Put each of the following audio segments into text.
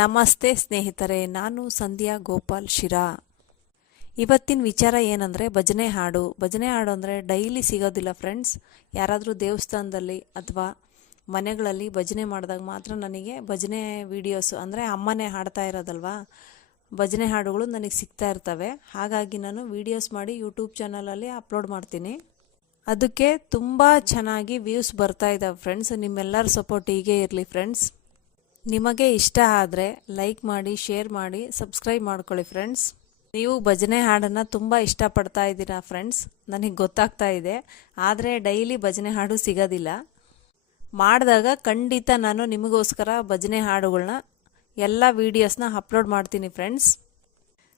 ನಮಸ್ತೆ ಸ್ನೇಹಿತರೆ, ನಾನು ಸಂಧ್ಯಾ ಗೋಪಾಲ್ ಶಿರಾ. ಇವತ್ತಿನ ವಿಚಾರ ಏನಂದರೆ ಭಜನೆ ಹಾಡು ಅಂದರೆ ಡೈಲಿ ಸಿಗೋದಿಲ್ಲ ಫ್ರೆಂಡ್ಸ್. ಯಾರಾದರೂ ದೇವಸ್ಥಾನದಲ್ಲಿ ಅಥವಾ ಮನೆಗಳಲ್ಲಿ ಭಜನೆ ಮಾಡಿದಾಗ ಮಾತ್ರ ನನಗೆ ಭಜನೆ ವಿಡಿಯೋಸು ಅಂದರೆ ಅಮ್ಮನೇ ಹಾಡ್ತಾ ಇರೋದಲ್ವಾ, ಭಜನೆ ಹಾಡುಗಳು ನನಗೆ ಸಿಗ್ತಾ ಇರ್ತವೆ. ಹಾಗಾಗಿ ನಾನು ವಿಡಿಯೋಸ್ ಮಾಡಿ ಯೂಟ್ಯೂಬ್ ಚಾನಲಲ್ಲಿ ಅಪ್ಲೋಡ್ ಮಾಡ್ತೀನಿ. ಅದಕ್ಕೆ ತುಂಬ ಚೆನ್ನಾಗಿ ವ್ಯೂಸ್ ಬರ್ತಾ ಇದ್ದಾವೆ ಫ್ರೆಂಡ್ಸ್. ನಿಮ್ಮೆಲ್ಲರ ಸಪೋರ್ಟ್ ಹೀಗೆ ಇರಲಿ ಫ್ರೆಂಡ್ಸ್. ನಿಮಗೆ ಇಷ್ಟ ಆದರೆ ಲೈಕ್ ಮಾಡಿ, ಶೇರ್ ಮಾಡಿ, ಸಬ್ಸ್ಕ್ರೈಬ್ ಮಾಡ್ಕೊಳ್ಳಿ ಫ್ರೆಂಡ್ಸ್. ನೀವು ಭಜನೆ ಹಾಡನ್ನು ತುಂಬ ಇಷ್ಟಪಡ್ತಾ ಇದ್ದೀರಾ ಫ್ರೆಂಡ್ಸ್, ನನಗೆ ಗೊತ್ತಾಗ್ತಾ ಇದೆ. ಆದರೆ ಡೈಲಿ ಭಜನೆ ಹಾಡು ಸಿಗೋದಿಲ್ಲ. ಮಾಡಿದಾಗ ಖಂಡಿತ ನಾನು ನಿಮಗೋಸ್ಕರ ಭಜನೆ ಹಾಡುಗಳನ್ನ ಎಲ್ಲ ವೀಡಿಯೋಸ್ನ ಅಪ್ಲೋಡ್ ಮಾಡ್ತೀನಿ ಫ್ರೆಂಡ್ಸ್.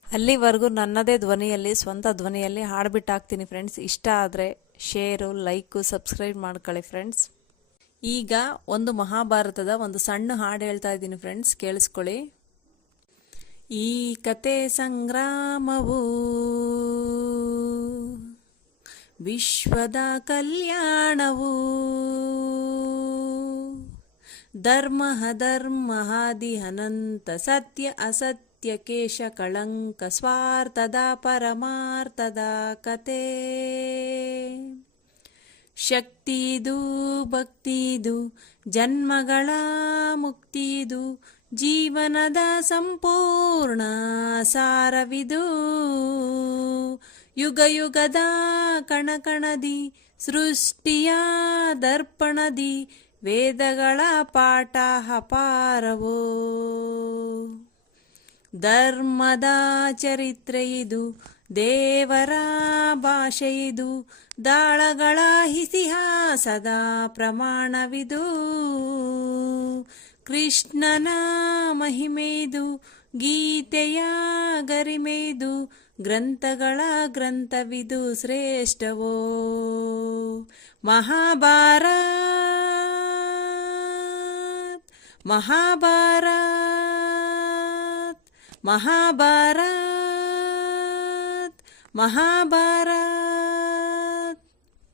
ಅಲ್ಲಿವರೆಗೂ ನನ್ನದೇ ಧ್ವನಿಯಲ್ಲಿ, ಸ್ವಂತ ಧ್ವನಿಯಲ್ಲಿ ಹಾಡ್ಬಿಟ್ಟು ಹಾಕ್ತೀನಿ ಫ್ರೆಂಡ್ಸ್. ಇಷ್ಟ ಆದರೆ ಶೇರು, ಲೈಕು, ಸಬ್ಸ್ಕ್ರೈಬ್ ಮಾಡ್ಕೊಳ್ಳಿ ಫ್ರೆಂಡ್ಸ್. ಈಗ ಒಂದು ಮಹಾಭಾರತದ ಒಂದು ಸಣ್ಣ ಹಾಡು ಹೇಳ್ತಾ ಇದ್ದೀನಿ ಫ್ರೆಂಡ್ಸ್, ಕೇಳಿಸ್ಕೊಳ್ಳಿ. ಈ ಕತೆ ಸಂಗ್ರಾಮವು ವಿಶ್ವದ ಕಲ್ಯಾಣವು, ಧರ್ಮಹಾದಿ ಅನಂತ, ಸತ್ಯ ಅಸತ್ಯ ಕೇಶ ಕಳಂಕ, ಸ್ವಾರ್ಥದ ಪರಮಾರ್ಥದ ಕತೆ. ಶಕ್ತಿದು ಭಕ್ತಿದು ಜನ್ಮಗಳ ಮುಕ್ತಿದು, ಜೀವನದ ಸಂಪೂರ್ಣ ಸಾರವಿದು. ಯುಗ ಯುಗದ ಕಣಕಣದಿ, ಸೃಷ್ಟಿಯ ದರ್ಪಣದಿ, ವೇದಗಳ ಪಾಠ ಅಪಾರವೋ. ಧರ್ಮದ ಚರಿತ್ರೆ ಇದು, ದೇವರ ಭಾಷೆ ಇದು, ದಾಳಗಳ ಇತಿಹಾಸದ ಪ್ರಮಾಣವಿದು. ಕೃಷ್ಣನ ಮಹಿಮೆದು, ಗೀತೆಯ ಗರಿಮೆದು, ಗ್ರಂಥಗಳ ಗ್ರಂಥವಿದು ಶ್ರೇಷ್ಠವೋ. ಮಹಾಭಾರತ ಮಹಾಭಾರತ ಮಹಾಭಾರತ ಮಹಾಭಾರತ